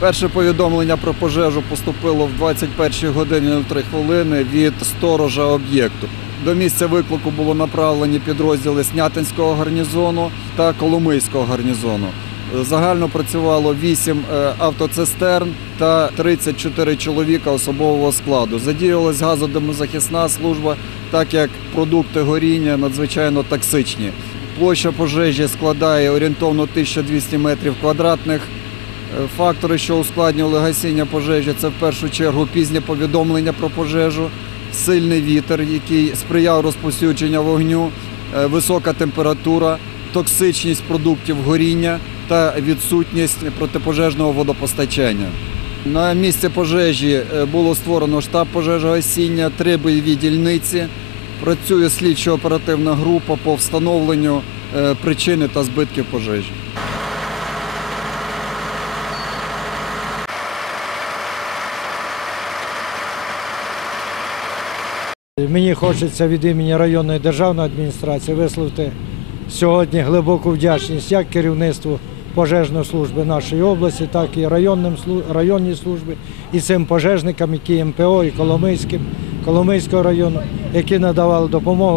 Перше повідомлення про пожежу поступило в 21 годині 03 хвилини від сторожа об'єкту. До місця виклику було направлені підрозділи Снятинського гарнізону та Коломийського гарнізону. Загально працювало 8 е, автоцистерн та 34 чоловіка особового складу. Задіялась газодимозахисна служба, так як продукти горіння надзвичайно токсичні. Площа пожежі складає орієнтовно 1200 метрів квадратних. Е, Фактори, що ускладнювали гасіння пожежі, це в першу чергу пізнє повідомлення про пожежу, сильний вітер, який сприяв розповсюдженню вогню, е, висока температура, токсичність продуктів горіння та відсутність протипожежного водопостачання. На місці пожежі е, було створено штаб пожежогасіння, три бойові дільниці. Працює слідчо-оперативна група по встановленню причини та збитків пожежі. Мені хочеться від імені районної державної адміністрації висловити сьогодні глибоку вдячність як керівництву пожежної служби нашої області, так і районним районній службі, і цим пожежникам, які МПО, і Коломийським, Коломийського району, які надавали допомогу.